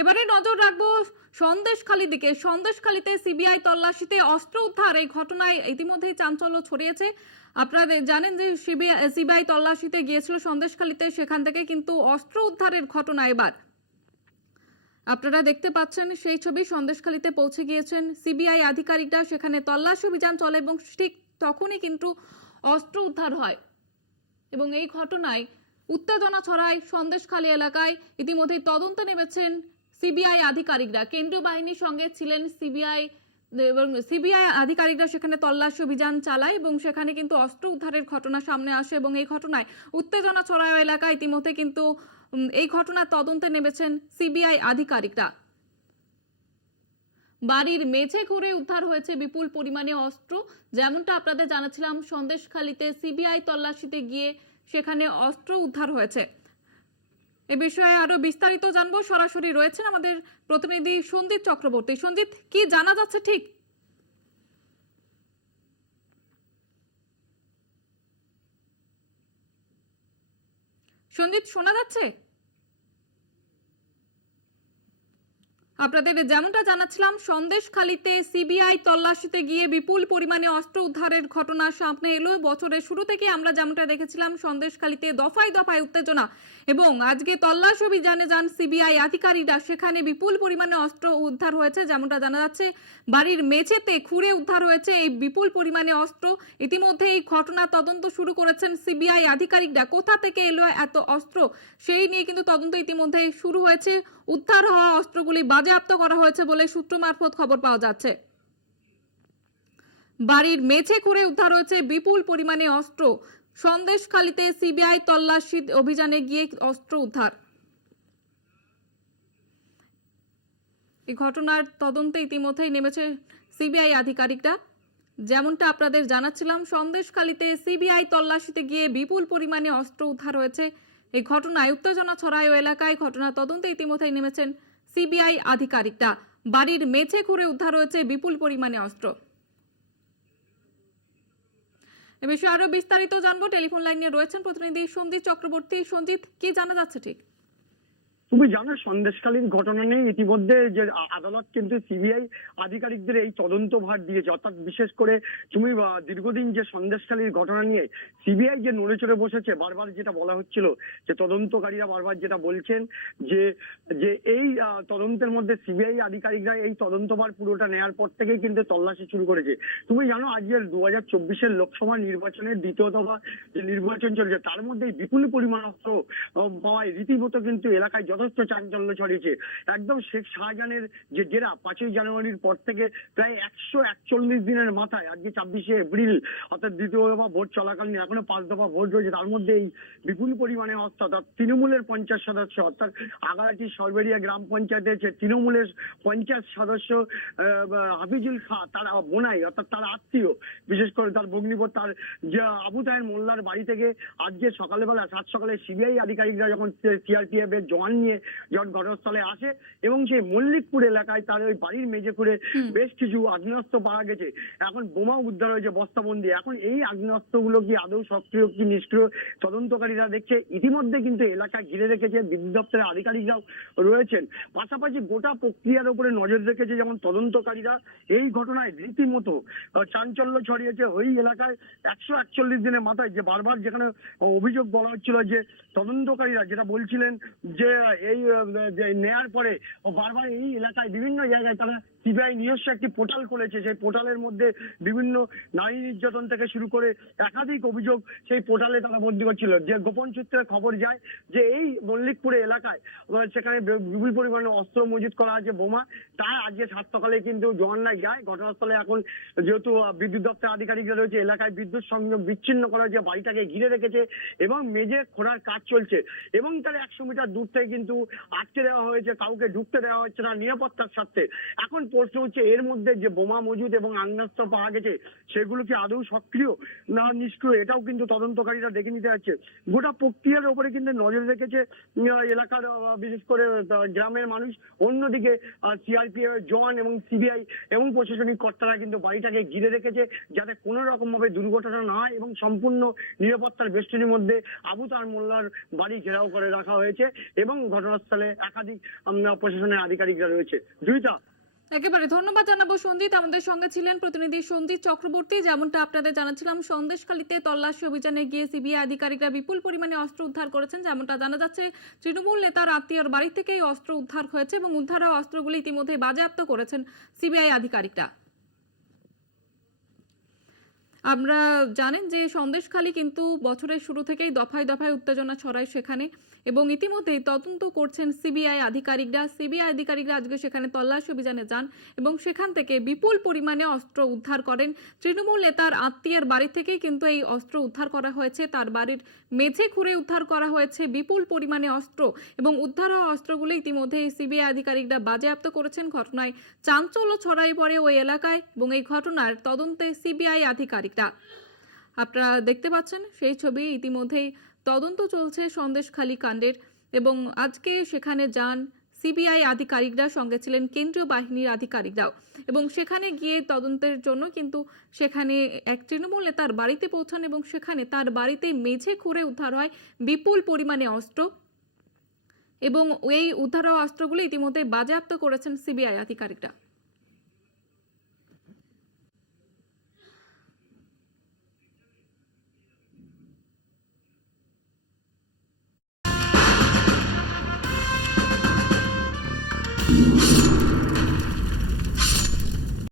এবারে নজর রাখবো সন্দেশখালীর দিকে। সন্দেশখালীতে সিবিআই তল্লাশিতে অস্ত্র উদ্ধার, এই ঘটনায় ইতিমধ্যেই চাঞ্চল্য ছড়িয়েছে। আপনারা জানেন যে সিবিআই তল্লাশিতে গিয়েছিল সন্দেশখালীতে, সেখান থেকে কিন্তু অস্ত্র উদ্ধারের ঘটনা এবার আপনারা দেখতে পাচ্ছেন সেই ছবি। সন্দেশখালীতে পৌঁছে গিয়েছেন সিবিআই আধিকারিকরা, সেখানে তল্লাশি অভিযান চলে এবং ঠিক তখনই কিন্তু অস্ত্র উদ্ধার হয় এবং এই ঘটনায় উত্তেজনা ছড়ায় সন্দেশখালী এলাকায়। ইতিমধ্যেই তদন্তে নেমেছেন সিবিআই আধিকারিকরা। কেন্দ্রীয় বাহিনীর সঙ্গে ছিলেন সিবিআই এবং সিবিআই আধিকারিকরা সেখানে তল্লাশি অভিযান চালায় এবং সেখানে কিন্তু অস্ত্র উদ্ধারের ঘটনা সামনে আসে এবং এই ঘটনায় উত্তেজনা ছড়ায় এলাকায়। ইতিমধ্যে কিন্তু এই ঘটনার তদন্তে নেমেছেন সিবিআই আধিকারিকরা। বাড়ির মেঝে ঘুরে উদ্ধার হয়েছে বিপুল পরিমাণে অস্ত্র। যেমনটা আপনাদের জানাচ্ছিলাম, সন্দেশখালীতে সিবিআই তল্লাশিতে গিয়ে সেখানে অস্ত্র উদ্ধার হয়েছে। এ বিষয়ে আরো বিস্তারিত জানবো, সরাসরি রয়েছেন আমাদের প্রতিনিধি সঞ্জিত চক্রবর্তী। সঞ্জিত, কি জানা যাচ্ছে ঠিক? সঞ্জিত, শোনা যাচ্ছে? আপনাদের যেমনটা জানাচ্ছিলাম, সন্দেশখালীতে সিবিআই তল্লাশিতে গিয়ে বিপুল পরিমাণে অস্ত্র উদ্ধারের ঘটনা সামনে এলো। বছরের শুরু থেকে আমরা যেমনটা দেখেছিলাম সন্দেশখালীতে দফায় দফায় উত্তেজনা এবং আজকে তল্লাশি অভিযানে যান সিবিআই আধিকারিকরা, সেখানে বিপুল পরিমাণে অস্ত্র উদ্ধার হয়েছে। যেমনটা জানা যাচ্ছে, বাড়ির মেঝেতে খুঁড়ে উদ্ধার হয়েছে এই বিপুল পরিমাণে অস্ত্র। ইতিমধ্যে এই ঘটনা তদন্ত শুরু করেছেন সিবিআই আধিকারিকরা। কোথা থেকে এলো এত অস্ত্র, সেই নিয়ে কিন্তু তদন্ত ইতিমধ্যে শুরু হয়েছে। উদ্ধার হওয়া অস্ত্রগুলি বাজেয়াপ্ত করা হয়েছে বলে সূত্র মারফত খবর পাওয়া যাচ্ছে। বাড়ির মেঝে খুঁড়ে উদ্ধার হয়েছে বিপুল পরিমাণে অস্ত্র। সন্দেশখালীতে সিবিআই তল্লাশি অভিযানে গিয়ে অস্ত্র উদ্ধার। এই ঘটনার তদন্তে ইতিমধ্যেই নেমেছে সিবিআই আধিকারিকরা। যেমনটা আপনাদের জানাচ্ছিলাম, সন্দেশখালীতে সিবিআই তল্লাশিতে গিয়ে বিপুল পরিমাণে অস্ত্র উদ্ধার হয়েছে। এই ঘটনায় উত্তেজনা ছড়ায় এলাকায়। ঘটনা তদন্তে ইতিমধ্যেই নেমেছেন সিবিআই আধিকারিকরা। বাড়ির মেঝে খুঁড়ে উদ্ধার হয়েছে বিপুল পরিমাণে অস্ত্র। এ বিষয়ে আরো বিস্তারিত জানবো, টেলিফোন লাইনে রয়েছেন প্রতিনিধি সঞ্জিত চক্রবর্তী। সঞ্জিত, কি জানা যাচ্ছে ঠিক? তুমি জানো সন্দেশখালীর ঘটনা নিয়ে ইতিমধ্যে যে আদালত কিন্তু সিবিআই আধিকারিকদের এই তদন্ত ভার দিয়েছে। অর্থাৎ বিশেষ করে তুমি দীর্ঘদিন যে সন্দেশখালীর ঘটনা নিয়ে সিবিআই যে নড়ে চড়ে বসেছে, বারবার যেটা বলা হচ্ছিল যে তদন্তকারীরা বারবার যেটা বলছেন যে যে এই তদন্তের মধ্যে সিবিআই আধিকারিকরা এই তদন্তভার পুরোটা নেওয়ার পর থেকেই কিন্তু তল্লাশি শুরু করেছে। তুমি জানো আজকের 2024-এর লোকসভা নির্বাচনের দ্বিতীয় দফা যে নির্বাচন চলছে, তার মধ্যে বিপুল পরিমাণ অস্ত্র পাওয়ায় রীতিমতো কিন্তু এলাকায় যথেষ্ট চাঞ্চল্য ছড়িয়েছে। একদম শেখ শাহজাহানের যে ডেরা 5ই জানুয়ারির পর থেকে প্রায় 141 দিনের মাথায় আজকে 24শে এপ্রিল, অর্থাৎ দ্বিতীয় দফা ভোট চলাকালীন এখনো 5 দফা ভোট রয়েছে। তার মধ্যে এই বিপুল পরিমাণে অস্ত্র, অর্থাৎ তৃণমূলের 50 সদস্য, অর্থাৎ আগারটি সরবেরিয়া গ্রাম পঞ্চায়েতের যে তৃণমূলের 50 সদস্য হাফিজুল খাঁ, তার বোনাই অর্থাৎ তার আত্মীয়, বিশেষ করে তার ভগ্নিপতি তার যে আবু তাহের মোল্লার বাড়ি থেকে আজকে সকালবেলা 7 সকালে সিবিআই আধিকারিকরা যখন সিআরপিএফ এর জওয়ান নিয়ে যখন ঘটনাস্থলে আসে এবং সেই মল্লিকপুর এলাকায় তার ওই বাড়ির মেঝে করে বেশ কিছু আগ্নেয়াস্ত্র পাওয়া গেছে। এখন বোমা উদ্ধার হয়েছে বস্তাবন্দি। এখন এই আগ্নেয়াস্ত্রগুলো কি আদৌ সক্রিয় কি নিষ্ক্রিয় তদন্তকারীরা দেখছে। ইতিমধ্যে কিন্তু এলাকা ঘিরে রেখেছে বিদ্যুৎ দপ্তরের আধিকারিকরাও রয়েছেন। পাশাপাশি গোটা প্রক্রিয়ার উপরে নজর রেখেছে যেমন তদন্তকারীরা। এই ঘটনায় রীতিমতো চাঞ্চল্য ছড়িয়েছে ওই এলাকায়। 141 দিনের মাথায় যে বারবার যেখানে অভিযোগ বলা হচ্ছিল যে তদন্তকারীরা যেটা বলছিলেন যে এই নেয়ার পরে বারবার এই এলাকায় বিভিন্ন জায়গায় তারা সিবিআই নিজস্ব একটি পোর্টাল খুলেছে। সেই পোর্টালের মধ্যে বিভিন্ন নারী নির্যাতন থেকে শুরু করে একাধিক অভিযোগ সেই পোর্টালে তারা বন্দী করছিল। যে গোপন সূত্রে খবর যায় যে এই মল্লিকপুরে এলাকায় সেখানে বিপুল পরিমাণে অস্ত্র মজুত করা আছে, বোমা। তা আজকে 7 সকালে কিন্তু জওয়ানরা যায় ঘটনাস্থলে। এখন যেহেতু বিদ্যুৎ দপ্তরের আধিকারিকরা রয়েছে, এলাকায় বিদ্যুৎ সংযোগ বিচ্ছিন্ন করা হয়েছে, বাড়িটাকে ঘিরে রেখেছে এবং মেঝে খোঁড়ার কাজ চলছে এবং তার 100 মিটার দূর থেকে কিন্তু আটকে দেওয়া হয়েছে, কাউকে ঢুকতে দেওয়া হচ্ছে না নিরাপত্তার স্বার্থে। এখন প্রশ্ন হচ্ছে এর মধ্যে যে বোমা মজুদ এবং আগ্নেয়াস্ত্র পাওয়া গেছে সেগুলো কি আদৌ সক্রিয় না নিষ্ক্রিয়, এটাও কিন্তু তদন্তকারীরা দেখে নিতে যাচ্ছে। গোটা প্রক্রিয়ার উপরে কিন্তু নজর রেখেছে এলাকার বিশেষ করে গ্রামের মানুষ। অন্যদিকে সিআরপিএফ জওয়ান এবং সিবিআই এবং প্রশাসনিক কর্তারা কিন্তু বাড়িটাকে ঘিরে রেখেছে যাতে কোনো রকম ভাবে দুর্ঘটনা না হয় এবং সম্পূর্ণ নিরাপত্তার বেষ্টনীর মধ্যে আবু তাহের মোল্লার বাড়ি ঘেরাও করে রাখা হয়েছে এবং ঘটনাস্থলে একাধিক প্রশাসনের আধিকারিকরা রয়েছে। জুইতা, একেবারে ধন্যবাদ জানাবো সঞ্জিত। আমাদের সঙ্গে ছিলেন প্রতিনিধি সঞ্জিত চক্রবর্তী। যেমনটা আপনাদের জানাচ্ছিলাম, সন্দেশখালীতে তল্লাশি অভিযানে গিয়ে সিবিআই আধিকারিকরা বিপুল পরিমাণে অস্ত্র উদ্ধার করেছেন। যেমনটা জানা যাচ্ছে, তৃণমূল নেতার আত্মীয়র বাড়ি থেকেই অস্ত্র উদ্ধার হয়েছে এবং উদ্ধার হওয়া অস্ত্রগুলি ইতিমধ্যে বাজেয়াপ্ত করেছেন সিবিআই আধিকারিকরা। আমরা জানেন যে সন্দেশখালী কিন্তু বছরের শুরু থেকেই দফায় দফায় উত্তেজনা ছড়ায় সেখানে, এবং ইতিমধ্যেই তদন্ত করছেন সিবিআই আধিকারিকরা। সিবিআই আধিকারিকরা আজকে সেখানে তল্লাশি অভিযানে যান এবং সেখান থেকে বিপুল পরিমাণে অস্ত্র উদ্ধার করেন। তৃণমূল নেতার আত্মীয়ের বাড়ি থেকেই কিন্তু এই অস্ত্র উদ্ধার করা হয়েছে। তার বাড়ির মেঝে খুঁড়ে উদ্ধার করা হয়েছে বিপুল পরিমাণে অস্ত্র, এবং উদ্ধার হওয়া অস্ত্রগুলো ইতিমধ্যে সিবিআই আধিকারিকরা বাজেয়াপ্ত করেছেন। ঘটনায় চাঞ্চল্য ছড়াই পড়ে ওই এলাকায় এবং এই ঘটনার তদন্তে সিবিআই আধিকারিকরা। আপনারা দেখতে পাচ্ছেন সেই ছবি। ইতিমধ্যেই তদন্ত চলছে সন্দেশখালী কাণ্ডের, এবং আজকে সেখানে যান সিবিআই আধিকারিকরা, সঙ্গে ছিলেন কেন্দ্রীয় বাহিনীর আধিকারিকরাও, এবং সেখানে গিয়ে তদন্তের জন্য কিন্তু সেখানে এক তৃণমূল নেতার বাড়িতে পৌঁছান এবং সেখানে তার বাড়িতে মেঝে খুঁড়ে উদ্ধার হয় বিপুল পরিমাণে অস্ত্র, এবং এই উদ্ধার হওয়া অস্ত্রগুলো ইতিমধ্যে বাজেয়াপ্ত করেছেন সিবিআই আধিকারিকরা।